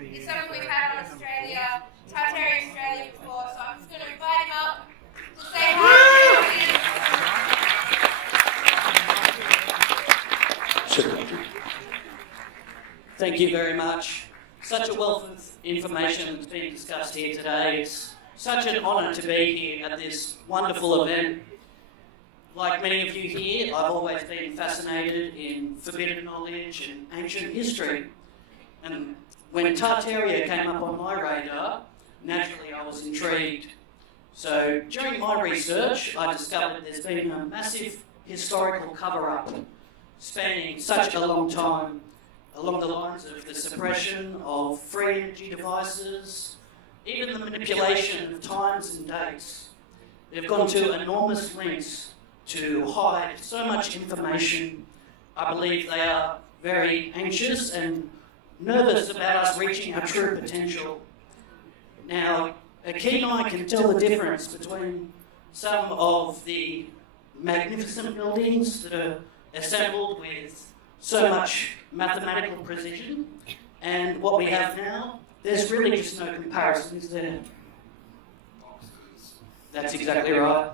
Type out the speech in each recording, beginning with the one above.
It's something we've had in Australia, Tartaria Australia before, so I'm just going to invite him up to say hi. Thank you very much. Such a wealth of information that's being discussed here today. It's such an honour to be here at this wonderful event. Like many of you here, I've always been fascinated in forbidden knowledge and ancient history. And when Tartaria came up on my radar, naturally I was intrigued. So during my research, I discovered there's been a massive historical cover-up spanning such a long time, along the lines of the suppression of free energy devices, even the manipulation of times and dates. They've gone to enormous lengths to hide so much information. I believe they are very anxious and nervous about us reaching our true potential. Now, a keen eye can tell the difference between some of the magnificent buildings that are assembled with so much mathematical precision and what we have now. There's really just no comparisons there. That's exactly right.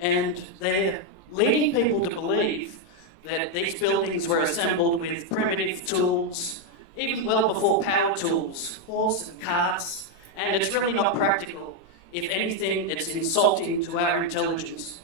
And they're leading people to believe that these buildings were assembled with primitive tools, even well before power tools, horse and carts, and it's really not practical. If anything, it's insulting to our intelligence.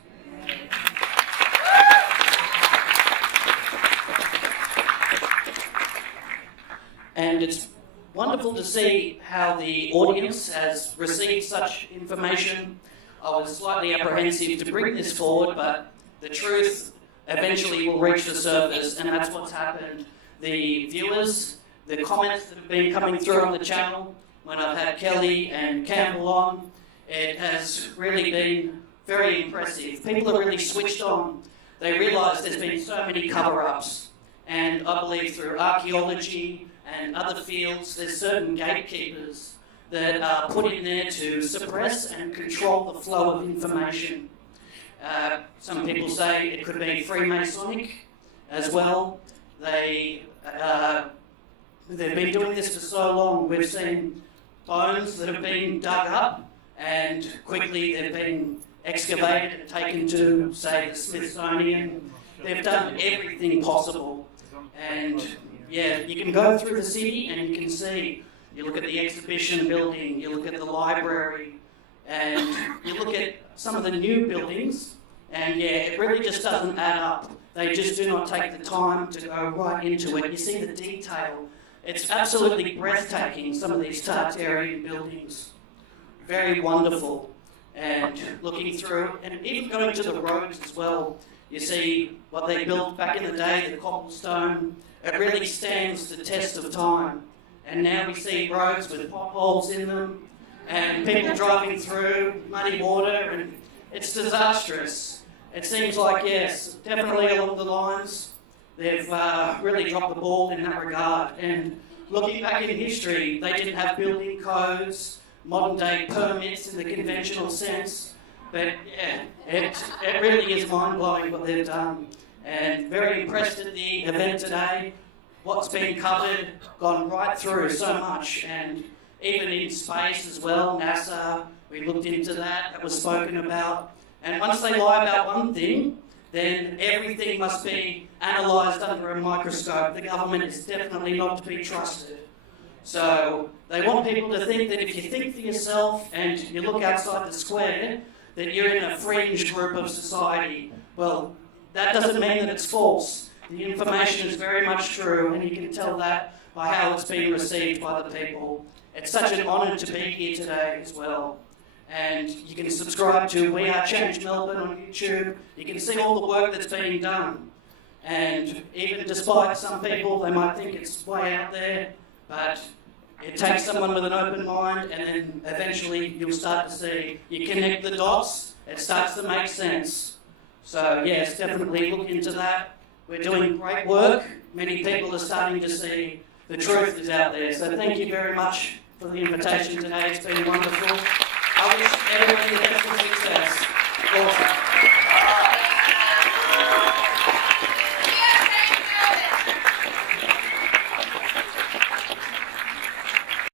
And it's wonderful to see how the audience has received such information. I was slightly apprehensive to bring this forward, but the truth eventually will reach the surface, and that's what's happened. The viewers, the comments that have been coming through on the channel, when I've had Kelly and Campbell on, it has really been very impressive. People are really switched on. They realise there's been so many cover-ups, and I believe through archaeology and other fields, there's certain gatekeepers that are put in there to suppress and control the flow of information. Some people say it could be Freemasonic as well. They've been doing this for so long. We've seen bones that have been dug up and quickly they've been excavated and taken to, say, the Smithsonian. They've done everything possible. And yeah, you can go through the city and you can see, you look at the exhibition building, you look at the library, and you look at some of the new buildings, and yeah, it really just doesn't add up. They just do not take the time to go right into it. You see the detail. It's absolutely breathtaking, some of these Tartarian buildings. Very wonderful. And looking through, and even going to the roads as well, you see what they built back in the day, the cobblestone. It really stands the test of time. And now we see roads with potholes in them and people driving through muddy water, and it's disastrous. It seems like, yes, definitely along the lines, they've really dropped the ball in that regard. And looking back in history, they didn't have building codes, modern day permits in the conventional sense. But yeah, it really is mind-blowing what they've done. And very impressed at the event today. What's been covered, gone right through so much, and even in space as well, NASA, we looked into that, that was spoken about. And once they lie about one thing, then everything must be analysed under a microscope. The government is definitely not to be trusted. So they want people to think that if you think for yourself and you look outside the square, that you're in a fringe group of society. Well, that doesn't mean that it's false. The information is very much true, and you can tell that by how it's being received by the people. It's such an honour to be here today as well. And you can subscribe to We Are Change Melbourne on YouTube. You can see all the work that's being done. And even despite some people, they might think it's way out there, but it takes someone with an open mind, and then eventually you'll start to see, you connect the dots, it starts to make sense. So yes, definitely look into that. We're doing great work. Many people are starting to see the truth is out there. So thank you very much for the invitation today. It's been wonderful. I wish everybody the best of success. Awesome.